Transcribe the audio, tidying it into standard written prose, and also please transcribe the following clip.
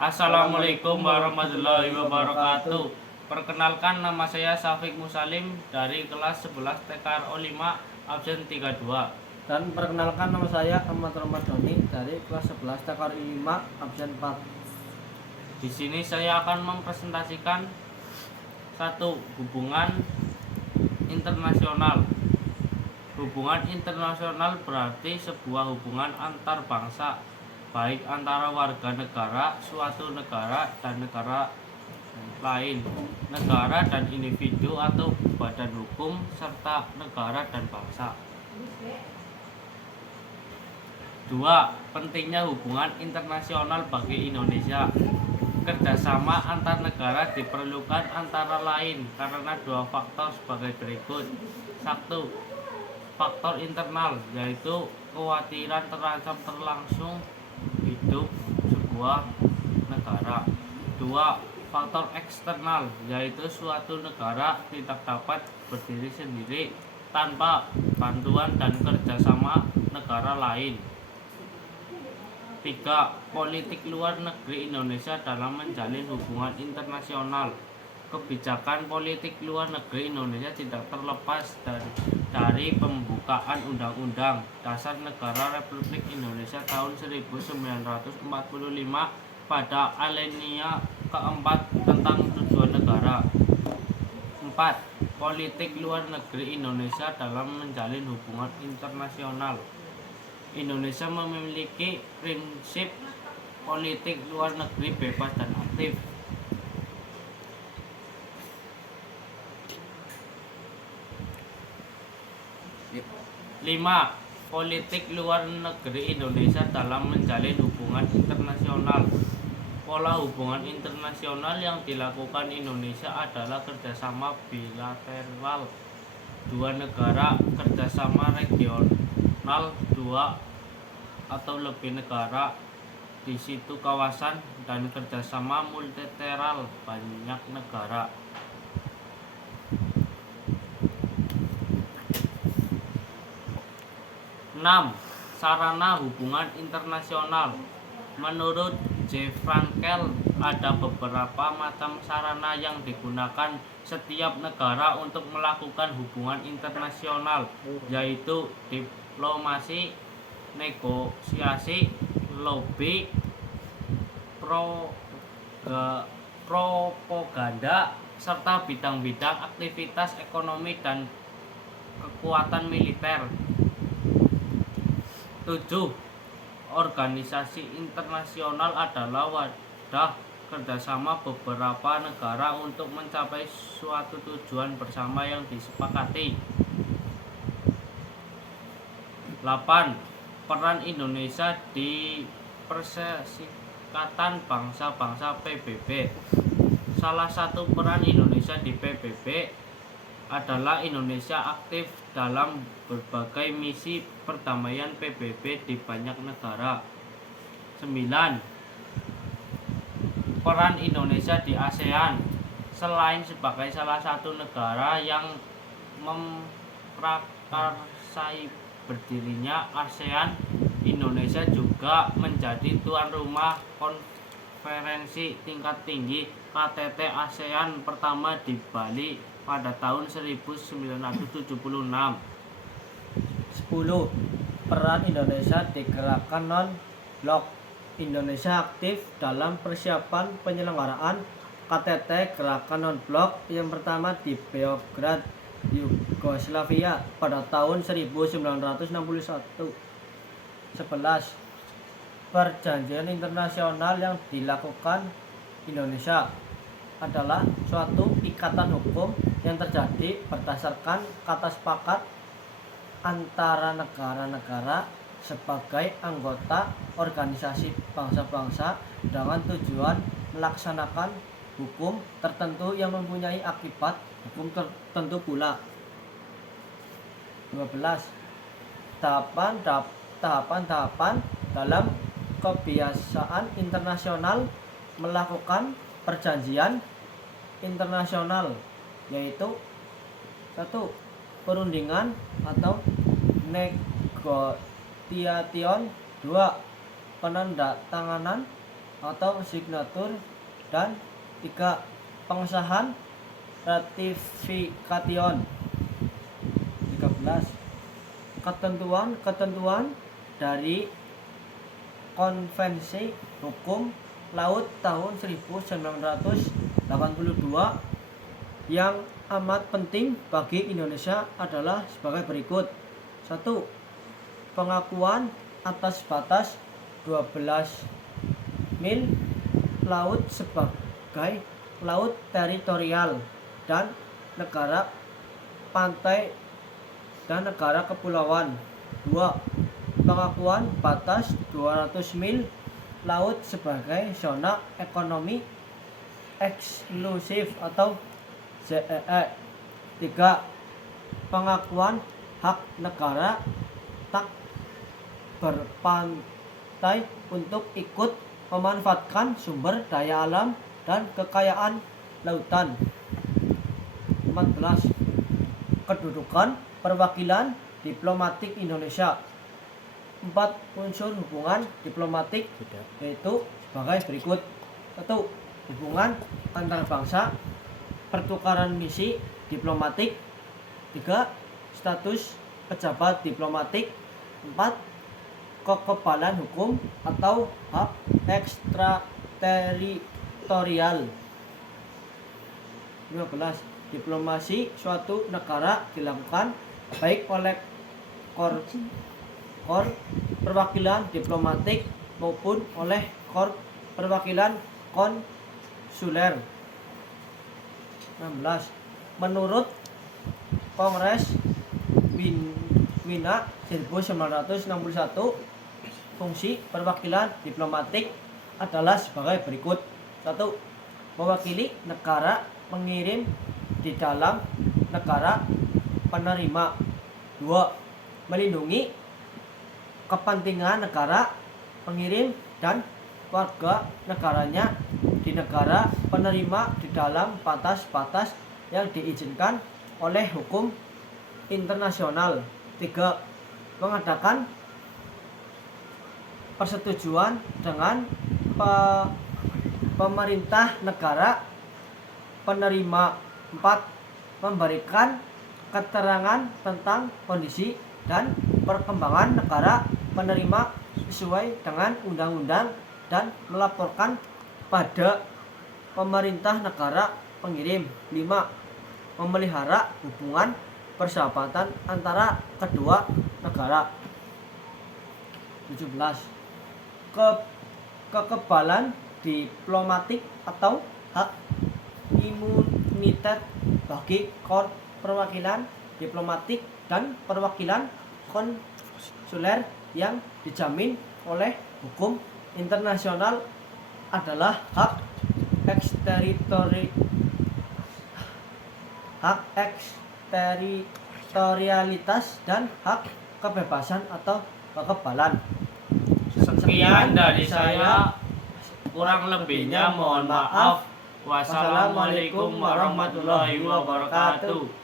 Assalamualaikum warahmatullahi wabarakatuh. Perkenalkan, nama saya Syafiq Musalim dari kelas 11 TKRO 5 absen 32. Dan perkenalkan, nama saya Ahmad Ramadhani dari kelas 11 TKRI 5 absen 4. Di sini saya akan mempresentasikan satu hubungan internasional. Hubungan internasional berarti sebuah hubungan antar bangsa, baik antara warga negara suatu negara dan negara lain, negara dan individu atau badan hukum, serta negara dan bangsa. 2. Pentingnya hubungan internasional bagi Indonesia. Kerjasama antar negara diperlukan antara lain karena dua faktor sebagai berikut. 1. Faktor internal, yaitu kekhawatiran terancam terlangsung hidup sebuah negara. 2. Faktor eksternal, yaitu suatu negara tidak dapat berdiri sendiri tanpa bantuan dan kerjasama negara lain. 3. Politik luar negeri Indonesia dalam menjalin hubungan internasional. Kebijakan politik luar negeri Indonesia tidak terlepas dari pembukaan Undang-Undang Dasar Negara Republik Indonesia tahun 1945 pada alinea keempat tentang tujuan negara. 4. Politik luar negeri Indonesia dalam menjalin hubungan internasional. Indonesia memiliki prinsip politik luar negeri bebas dan aktif. 5. Politik luar negeri Indonesia dalam menjalin hubungan internasional. Pola hubungan internasional yang dilakukan Indonesia adalah kerjasama bilateral dua negara, kerjasama regional dua atau lebih negara di situ kawasan, dan kerjasama multilateral banyak negara. 6. Sarana hubungan internasional. Menurut J. Frankel, ada beberapa macam sarana yang digunakan setiap negara untuk melakukan hubungan internasional, yaitu diplomasi, negosiasi, lobby, propaganda, serta bidang-bidang aktivitas ekonomi dan kekuatan militer. 7. Organisasi internasional adalah wadah kerjasama beberapa negara untuk mencapai suatu tujuan bersama yang disepakati. 8. Peran Indonesia di Perserikatan Bangsa-Bangsa PBB. Salah satu peran Indonesia di PBB adalah Indonesia aktif dalam berbagai misi perdamaian PBB di banyak negara. 9. Peran Indonesia di ASEAN. Selain sebagai salah satu negara yang memprakarsai berdirinya ASEAN, Indonesia juga menjadi tuan rumah konferensi tingkat tinggi KTT ASEAN pertama di Bali pada tahun 1976. 10. Peran Indonesia di gerakan non-blok. Indonesia aktif dalam persiapan penyelenggaraan KTT gerakan non-blok yang pertama di Beograd, Yugoslavia pada tahun 1961. 11. Perjanjian internasional yang dilakukan Indonesia adalah suatu ikatan hukum yang terjadi berdasarkan kata sepakat antara negara-negara sebagai anggota organisasi bangsa-bangsa dengan tujuan melaksanakan hukum tertentu yang mempunyai akibat hukum tertentu pula. 12. Tahapan-tahapan dalam kebiasaan internasional melakukan perjanjian internasional, yaitu 1. Perundingan atau negotiation. 2. Penandatanganan atau signatur, dan 3. Pengesahan ratifikation. 13. Ketentuan-ketentuan dari Konvensi Hukum Laut tahun 1982 yang amat penting bagi Indonesia adalah sebagai berikut. 1. Pengakuan atas batas 12 mil laut sebagai laut teritorial dan negara pantai dan negara kepulauan. 2. Pengakuan batas 200 mil laut sebagai zona ekonomi eksklusif atau ZEE. 3. Pengakuan hak negara tak berpantai untuk ikut memanfaatkan sumber daya alam dan kekayaan lautan. 14. Kedudukan perwakilan diplomatik Indonesia. 4. Unsur hubungan diplomatik yaitu sebagai berikut. 1. Hubungan antar bangsa, pertukaran misi diplomatik. 3. Status pejabat diplomatik. 4. Kekebalan hukum atau hak ekstrateritorial. 15. Diplomasi suatu negara dilakukan baik oleh kor perwakilan diplomatik maupun oleh kor perwakilan konsuler. 16. Menurut Kongres Wina 1961, fungsi perwakilan diplomatik adalah sebagai berikut. 1. Mewakili negara pengirim di dalam negara penerima. 2. Melindungi kepentingan negara pengirim dan warga negaranya di negara penerima di dalam batas-batas yang diizinkan oleh hukum internasional. 3. Mengadakan persetujuan dengan pemerintah negara penerima. 4. Memberikan keterangan tentang kondisi dan perkembangan negara penerima sesuai dengan undang-undang dan melaporkan pada pemerintah negara pengirim. 5. Memelihara hubungan persahabatan antara kedua negara. 17. Kekebalan diplomatik atau hak imunitas bagi kor perwakilan diplomatik dan perwakilan konsuler yang dijamin oleh hukum internasional adalah hak eksteritorialitas dan hak kebebasan atau kekebalan. Sekian dari saya, kurang lebihnya mohon maaf. Wassalamualaikum warahmatullahi wabarakatuh.